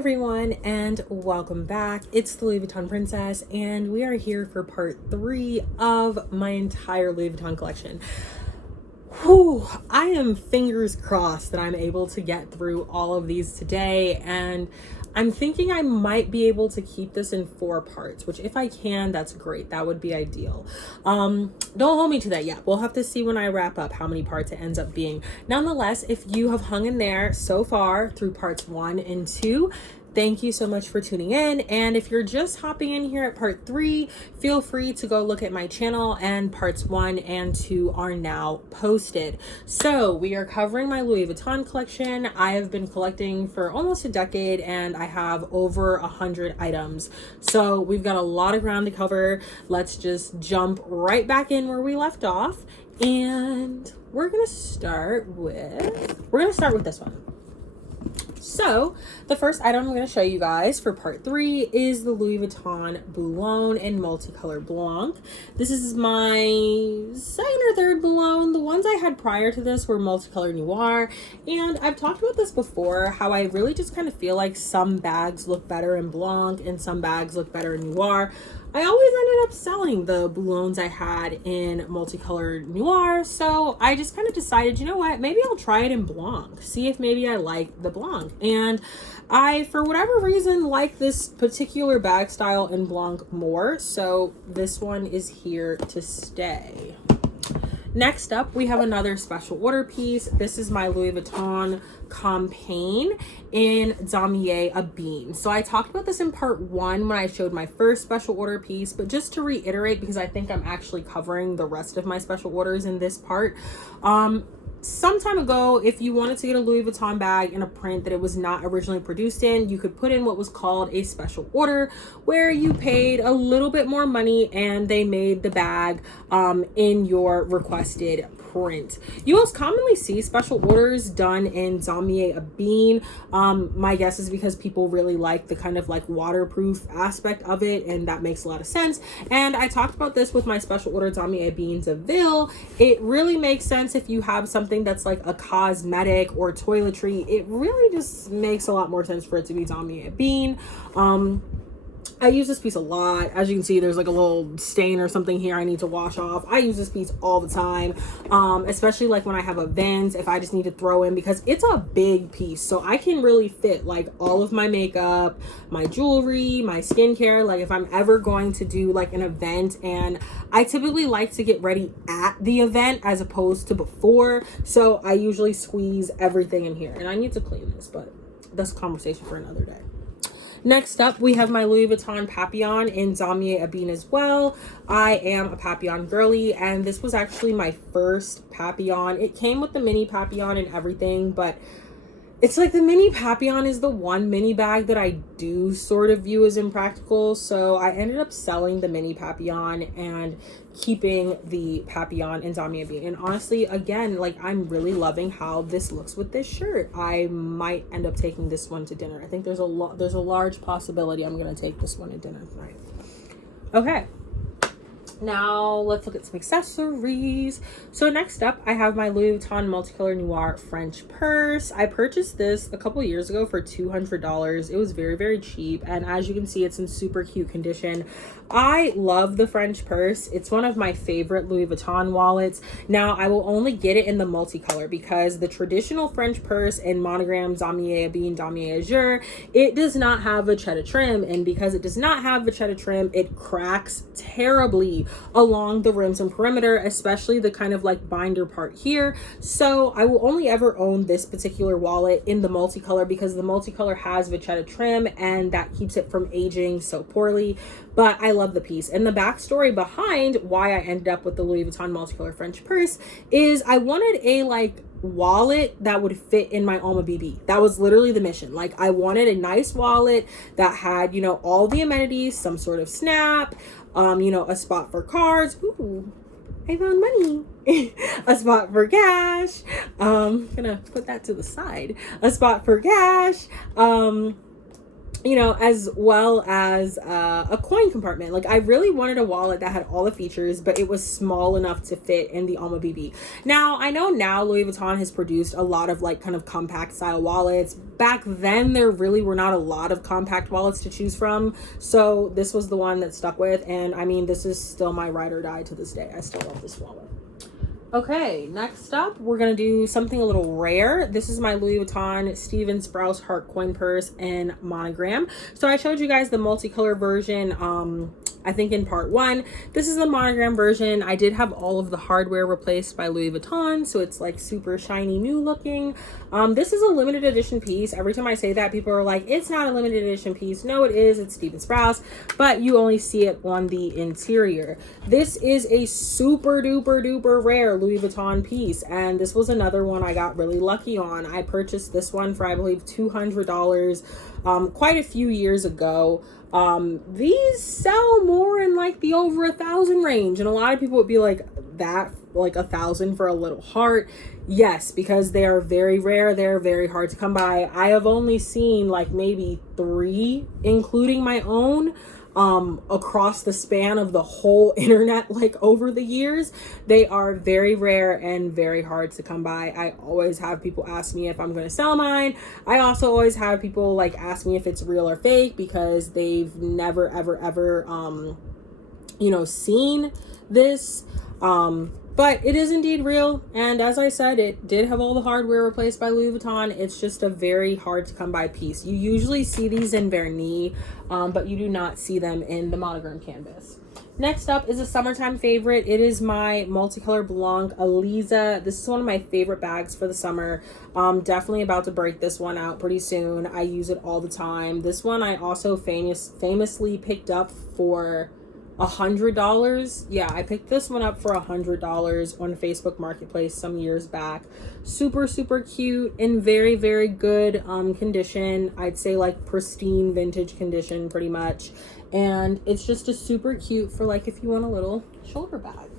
everyone, and welcome back. It's the Louis Vuitton Princess, and we are here for part 3 of my entire Louis Vuitton collection. Whew, I am fingers crossed that I'm able to get through all of these today, and I'm thinking I might be able to keep this in 4 parts, which if I can, that's great. That would be ideal. Don't hold me to that yet. We'll have to see when I wrap up how many parts it ends up being. Nonetheless, if you have hung in there so far through parts 1 and 2, thank you so much for tuning in. And if you're just hopping in here at part 3, feel free to go look at my channel, and parts 1 and 2 are now posted. So we are covering my Louis Vuitton collection. I have been collecting for almost a decade, and I have over 100 items. So we've got a lot of ground to cover. Let's just jump right back in where we left off. And we're gonna start with this one. So the first item I'm going to show you guys for part 3 is the Louis Vuitton Boulogne in multicolor Blanc. This is my second or third Boulogne. The ones I had prior to this were multicolor Noir, and I've talked about this before, how I really just kind of feel like some bags look better in Blanc and some bags look better in Noir. I always ended up selling the Boulognes I had in multicolor Noir, so I just kind of decided, you know what, maybe I'll try it in Blanc, see if maybe I like the Blanc. And I, for whatever reason, like this particular bag style in Blanc more, so this one is here to stay. Next up, we have another special order piece. This is my Louis Vuitton Campagne in Damier Ebene. So I talked about this in part 1 when I showed my first special order piece, but just to reiterate, because I think I'm actually covering the rest of my special orders in this part, some time ago, if you wanted to get a Louis Vuitton bag in a print that it was not originally produced in, you could put in what was called a special order, where you paid a little bit more money and they made the bag in your requested print. You most commonly see special orders done in Damier Ebene. My guess is because people really like the kind of like waterproof aspect of it, and that makes a lot of sense. And I talked about this with my special order Damier Ebene Seville. It really makes sense if you have something that's like a cosmetic or toiletry. It really just makes a lot more sense for it to be Damier Ebene. I use this piece a lot. As you can see, there's like a little stain or something here I need to wash off. I use this piece all the time, especially like when I have events, if I just need to throw in, because it's a big piece. So I can really fit like all of my makeup, my jewelry, my skincare, like if I'm ever going to do like an event. And I typically like to get ready at the event as opposed to before. So I usually squeeze everything in here, and I need to clean this, but that's a conversation for another day. Next up, we have my Louis Vuitton Papillon in Damier Ebene as well. I am a Papillon girly, and this was actually my first Papillon. It came with the mini Papillon and everything, but it's like the mini Papillon is the one mini bag that I do sort of view as impractical. So I ended up selling the mini Papillon and keeping the Papillon in Damier Ebene. And honestly, again, like I'm really loving how this looks with this shirt. I might end up taking this one to dinner. I think there's a large possibility I'm going to take this one to dinner tonight. Okay. Now let's look at some accessories. So next up, I have my Louis Vuitton Multicolor Noir French purse. I purchased this a couple years ago for $200. It was very, very cheap, and as you can see, it's in super cute condition. I love the French purse. It's one of my favorite Louis Vuitton wallets. Now, I will only get it in the multicolor because the traditional French purse in monogram Damier Ebene, Damier Azur, it does not have vachetta trim, and because it does not have vachetta trim, it cracks terribly along the rims and perimeter, especially the kind of like binder part here. So I will only ever own this particular wallet in the multicolor because the multicolor has vachetta trim, and that keeps it from aging so poorly. But I love the piece. And the backstory behind why I ended up with the Louis Vuitton multicolor French purse is I wanted a like wallet that would fit in my Alma BB. That was literally the mission. Like I wanted a nice wallet that had, you know, all the amenities, some sort of snap, you know, a spot for cards. Ooh, I found money. A spot for cash. Gonna put that to the side. A spot for cash. you know, as well as a coin compartment. Like, I really wanted a wallet that had all the features, but it was small enough to fit in the Alma BB. Now, I know now Louis Vuitton has produced a lot of like kind of compact style wallets. Back then, there really were not a lot of compact wallets to choose from. So this was the one that stuck with. And I mean, this is still my ride or die to this day. I still love this wallet. Okay, next up, we're going to do something a little rare. This is my Louis Vuitton Steven Sprouse Heart Coin Purse in monogram. So I showed you guys the multicolor version, I think in part 1. This is the monogram version. I did have all of the hardware replaced by Louis Vuitton, so it's like super shiny new looking. This is a limited edition piece. Every time I say that, people are like, it's not a limited edition piece. No, it is. It's Steven Sprouse, but you only see it on the interior. This is a super duper duper rare Louis Vuitton piece, and this was another one I got really lucky on. I purchased this one for, I believe, $200 quite a few years ago. These sell more in like the over 1,000 range, and a lot of people would be like, that, like 1,000 for a little heart? Yes, because they are very rare. They're very hard to come by. I have only seen like maybe 3, including my own, across the span of the whole internet, like over the years. They are very rare and very hard to come by. I always have people ask me if I'm going to sell mine. I also always have people like ask me if it's real or fake, because they've never ever you know, seen this. But it is indeed real, and as I said, it did have all the hardware replaced by Louis Vuitton. It's just a very hard to come by piece. You usually see these in vernis, but you do not see them in the monogram canvas. Next up is a summertime favorite. It is my multicolor Blanc Eliza. This is one of my favorite bags for the summer. Definitely about to break this one out pretty soon. I use it all the time. This one I also famously picked up for $100. Yeah, I picked this one up for $100 on Facebook Marketplace some years back. Super cute, in very good condition. I'd say like pristine vintage condition pretty much, and it's just a super cute for like if you want a little shoulder bag.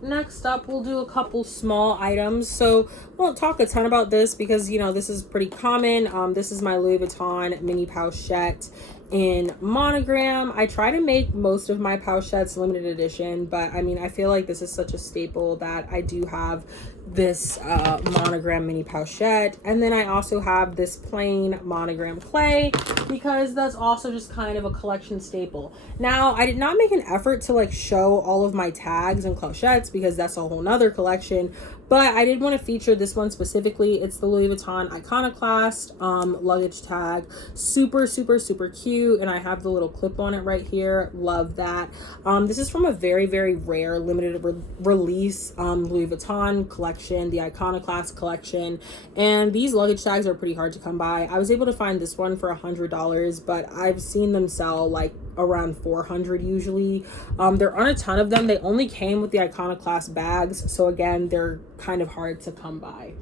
Next up, we'll do a couple small items. So I won't talk a ton about this because, you know, this is pretty common. This is my Louis Vuitton mini pochette in monogram. I try to make most of my pochettes limited edition, but I mean, I feel like this is such a staple that I do have this monogram mini pochette. And then I also have this plain monogram clay, because that's also just kind of a collection staple. Now, I did not make an effort to like show all of my tags and clochettes, because that's a whole nother collection, but I did want to feature this one specifically. It's the Louis Vuitton Iconoclast luggage tag. Super cute, and I have the little clip on it right here. Love that. This is from a very rare limited release Louis Vuitton collection, the Iconoclast collection, and these luggage tags are pretty hard to come by. I was able to find this one for $100, but I've seen them sell like around $400 usually. There aren't a ton of them. They only came with the Iconoclast bags, so again, they're kind of hard to come by.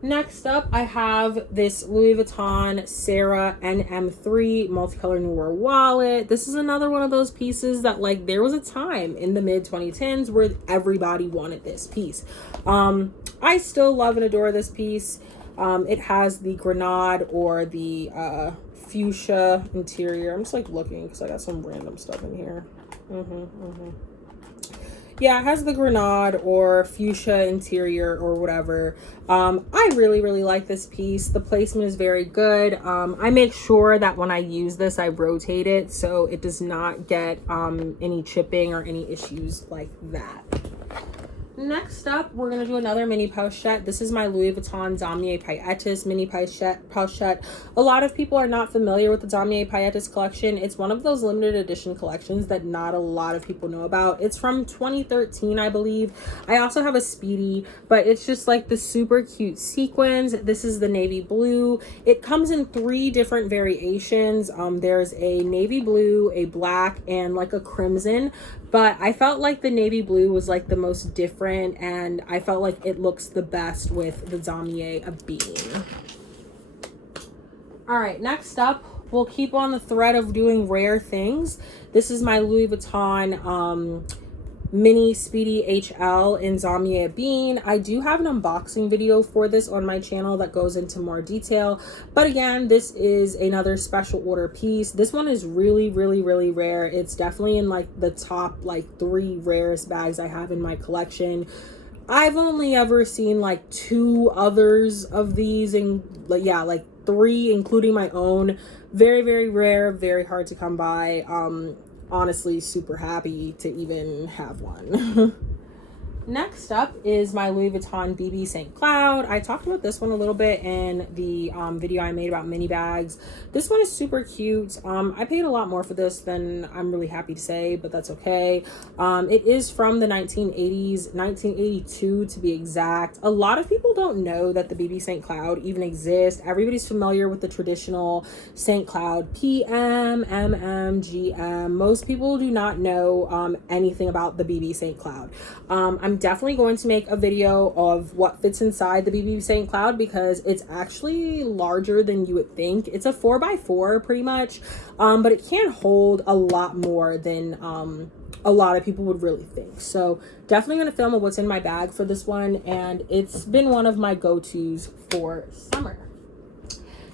Next up, I have this Louis Vuitton Sarah NM3 multicolor Noir wallet. This is another one of those pieces that, like, there was a time in the mid 2010s where everybody wanted this piece. I still love and adore this piece. It has the grenade or the fuchsia interior. I'm just like looking because I got some random stuff in here. Yeah, it has the grenade or fuchsia interior or whatever. I really like this piece. The placement is very good. I make sure that when I use this, I rotate it so it does not get any chipping or any issues like that. Next up, we're going to do another mini pochette. This is my Louis Vuitton Damier Paillettes mini pochette. A lot of people are not familiar with the Damier Paillettes collection. It's one of those limited edition collections that not a lot of people know about. It's from 2013, I believe. I also have a Speedy, but it's just like the super cute sequins. This is the navy blue. It comes in 3 different variations. There's a navy blue, a black, and like a crimson. But I felt like the navy blue was like the most different, and I felt like it looks the best with the damier being. All right, next up, we'll keep on the thread of doing rare things. This is my Louis Vuitton Mini Speedy HL in Zamier Bean. I do have an unboxing video for this on my channel that goes into more detail, but again, this is another special order piece. This one is really rare. It's definitely in like the top like 3 rarest bags I have in my collection. I've only ever seen like 2 others of these, and like 3 including my own. Very rare, very hard to come by. Honestly, super happy to even have one. Next up is my Louis Vuitton BB St. Cloud. I talked about this one a little bit in the video I made about mini bags. This one is super cute. I paid a lot more for this than I'm really happy to say, but that's okay. It is from the 1980s, 1982 to be exact. A lot of people don't know that the BB St. Cloud even exists. Everybody's familiar with the traditional St. Cloud PM, MM, GM. Most people do not know anything about the BB St. Cloud. I'm definitely going to make a video of what fits inside the BB St. Cloud because it's actually larger than you would think. It's a 4x4 pretty much, but it can hold a lot more than a lot of people would really think. So definitely going to film what's in my bag for this one, and it's been one of my go-tos for summer.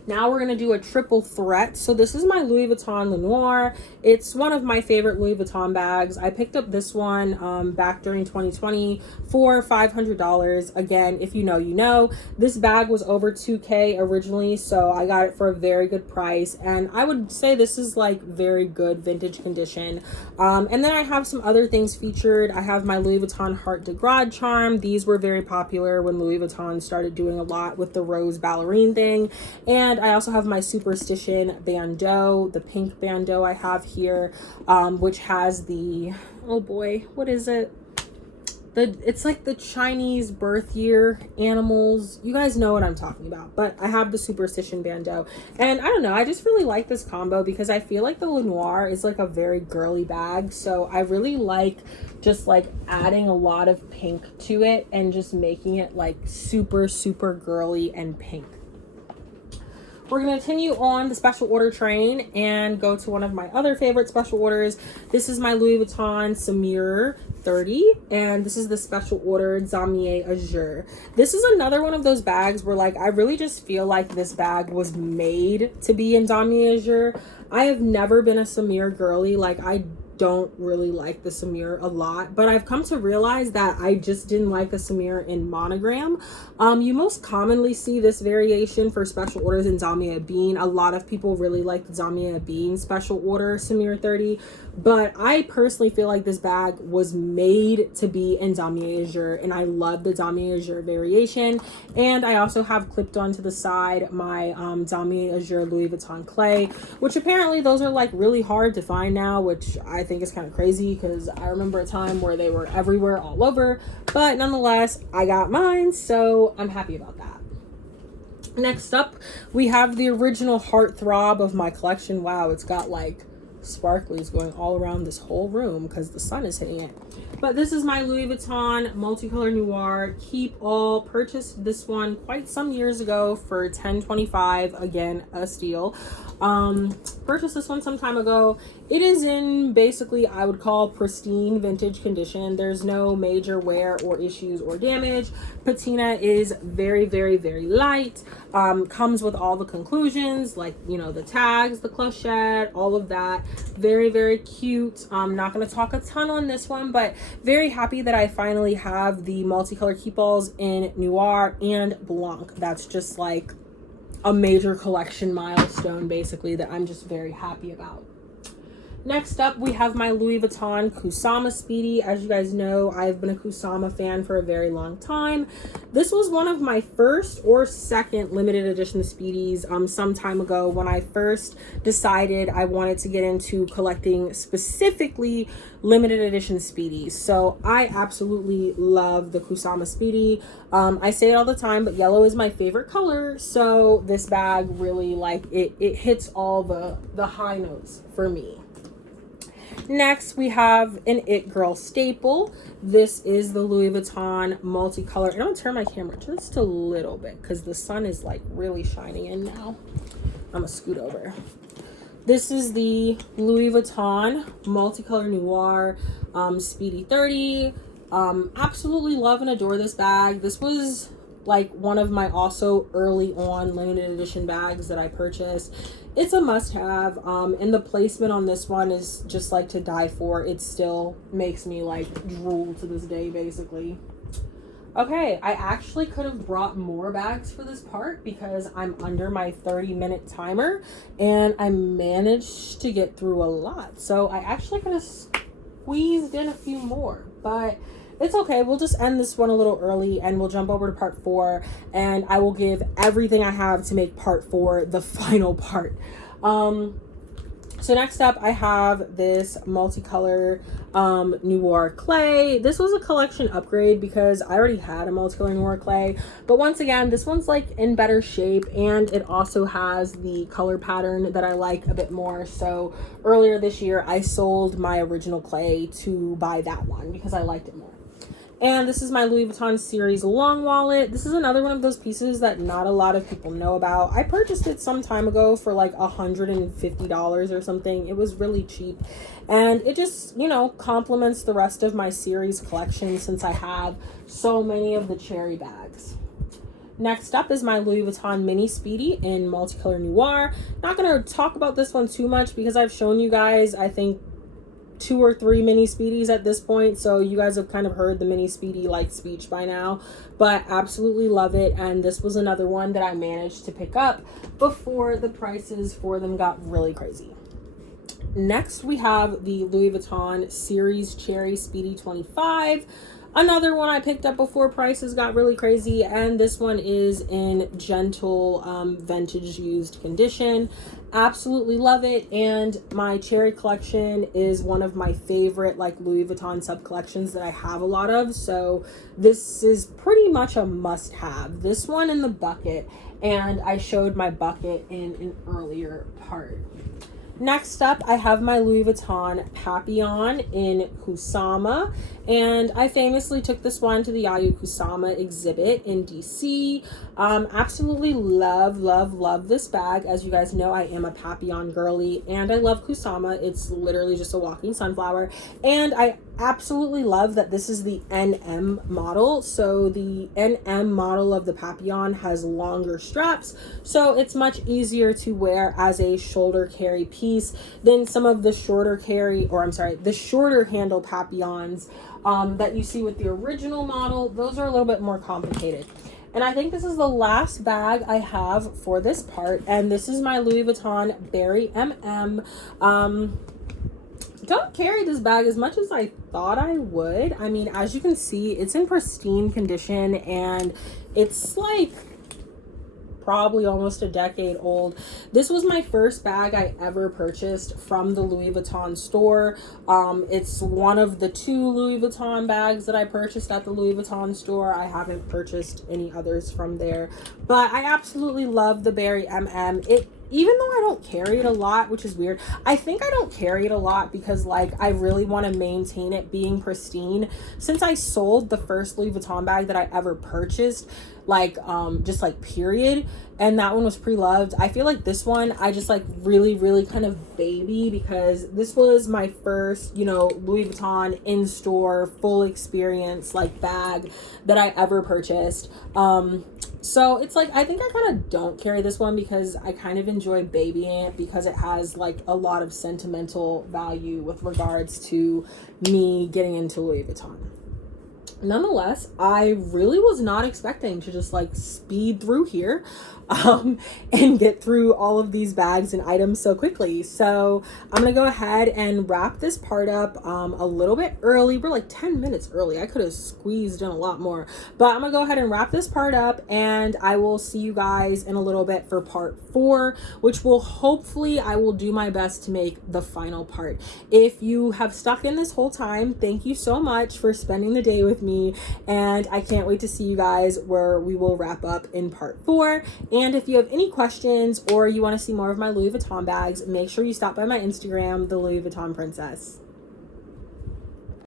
Now we're going to do a triple threat. So this is my Louis Vuitton Lenoir. It's one of my favorite Louis Vuitton bags. I picked up this one back during 2020 for $500. Again, if you know, you know. This bag was over $2K originally, so I got it for a very good price. And I would say this is like very good vintage condition. And then I have some other things featured. I have my Louis Vuitton Heart de Grade charm. These were very popular when Louis Vuitton started doing a lot with the rose ballerine thing. And I also have my Superstition bandeau, the pink bandeau I have here, which has the, oh boy, what is it? It's like the Chinese birth year animals. You guys know what I'm talking about, but I have the Superstition bandeau. And I don't know, I just really like this combo because I feel like the Lenoir is like a very girly bag. So I really like just like adding a lot of pink to it and just making it like super girly and pink. We're going to continue on the special order train and go to one of my other favorite special orders. This is my Louis Vuitton Samir 30, and this is the special order Damier Azur. This is another one of those bags where like I really just feel like this bag was made to be in Damier Azur. I have never been a Samir girly. Like I don't really like the Samir a lot, but I've come to realize that I just didn't like the Samir in monogram. You most commonly see this variation for special orders in Damier Bean. A lot of people really like the Damier Bean special order Samir 30, but I personally feel like this bag was made to be in Damier Azur, and I love the Damier Azur variation. And I also have clipped onto the side my Damier Azur Louis Vuitton clay, which apparently those are like really hard to find now, which I think is kind of crazy because I remember a time where they were everywhere all over, but nonetheless I got mine, so I'm happy about that. Next up we have the original heartthrob of my collection. Wow, it's got like sparklies going all around this whole room because the sun is hitting it. But this is my Louis Vuitton Multicolor Noir Keep All. Purchased this one quite some years ago for $10.25, again a steal. Purchased this one some time ago. It is in basically I would call pristine vintage condition. There's no major wear or issues or damage. Patina is very light. Comes with all the conclusions, like, you know, the tags, the clochette, all of that. Very cute. I'm not going to talk a ton on this one, but very happy that I finally have the multicolor keep-alls in Noir and Blanc. That's just like a major collection milestone basically that I'm just very happy about. Next up, we have my Louis Vuitton Kusama Speedy. As you guys know, I've been a Kusama fan for a very long time. This was one of my first or second limited edition Speedies some time ago when I first decided I wanted to get into collecting specifically limited edition Speedies. So I absolutely love the Kusama Speedy. I say it all the time, but yellow is my favorite color. So this bag really like it hits all the high notes for me. Next, we have an It Girl staple. This is the Louis Vuitton multicolor. I'm going to turn my camera just a little bit because the sun is like really shining in now. I'm going to scoot over. This is the Louis Vuitton Multicolor Noir Speedy 30. Absolutely love and adore this bag. This was like one of my also early on limited edition bags that I purchased. It's a must-have, and the placement on this one is just like to die for. It still makes me like drool to this day, basically. Okay, I actually could have brought more bags for this part because I'm under my 30-minute timer, and I managed to get through a lot. So I actually could have squeezed in a few more, but it's okay. We'll just end this one a little early and we'll jump over to part 4, and I will give everything I have to make part 4 the final part. So next up, I have this multicolor Noir clay. This was a collection upgrade because I already had a multicolor Noir clay. But once again, this one's like in better shape, and it also has the color pattern that I like a bit more. So earlier this year, I sold my original clay to buy that one because I liked it more. And this is my Louis Vuitton series long wallet. This is another one of those pieces that not a lot of people know about. I purchased it some time ago for like $150 or something. It was really cheap. And it just, you know, complements the rest of my series collection since I have so many of the cherry bags. Next up is my Louis Vuitton Mini Speedy in Multicolor Noir. Not going to talk about this one too much because I've shown you guys, I think, 2 or 3 mini speedies at this point, so you guys have kind of heard the mini speedy like speech by now, but absolutely love it. And this was another one that I managed to pick up before the prices for them got really crazy. Next, we have the Louis Vuitton series Cherry Speedy 25. Another one I picked up before prices got really crazy, and this one is in gentle vintage used condition. Absolutely love it, and my cherry collection is one of my favorite like Louis Vuitton sub collections that I have a lot of, so this is pretty much a must have. This one in the bucket, and I showed my bucket in an earlier part. Next up, I have my Louis Vuitton Papillon in Kusama, and I famously took this one to the Yayu Kusama exhibit in DC. Absolutely love this bag. As you guys know, I am a Papillon girly, and I love Kusama. It's literally just a walking sunflower, and I absolutely love that this is the NM model. So the NM model of the Papillon has longer straps, so it's much easier to wear as a shoulder carry piece than some of the shorter handle Papillons that you see with the original model. Those are a little bit more complicated. And I think this is the last bag I have for this part, and this is my Louis Vuitton Berry MM. Don't carry this bag as much as I thought I would. I mean, as you can see, it's in pristine condition, and it's like probably almost a decade old. This was my first bag I ever purchased from the Louis Vuitton store. It's one of the 2 Louis Vuitton bags that I purchased at the Louis Vuitton store. I haven't purchased any others from there, but I absolutely love the Berry MM. Even though I don't carry it a lot, which is weird, I think I don't carry it a lot because like I really want to maintain it being pristine. Since I sold the first Louis Vuitton bag that I ever purchased, like just like period, and that one was pre-loved, I feel like this one I just like really kind of baby, because this was my first, you know, Louis Vuitton in-store full experience like bag that I ever purchased. So it's like, I think I kind of don't carry this one because I kind of enjoy babying it because it has like a lot of sentimental value with regards to me getting into Louis Vuitton. Nonetheless, I really was not expecting to just like speed through here and get through all of these bags and items so quickly. So I'm gonna go ahead and wrap this part up a little bit early. We're like 10 minutes early. I could have squeezed in a lot more, but I'm gonna go ahead and wrap this part up, and I will see you guys in a little bit for part 4, which will hopefully, I will do my best to make the final part. If you have stuck in this whole time, thank you so much for spending the day with me, and I can't wait to see you guys where we will wrap up in part 4. And if you have any questions or you want to see more of my Louis Vuitton bags, make sure you stop by my Instagram, the Louis Vuitton Princess.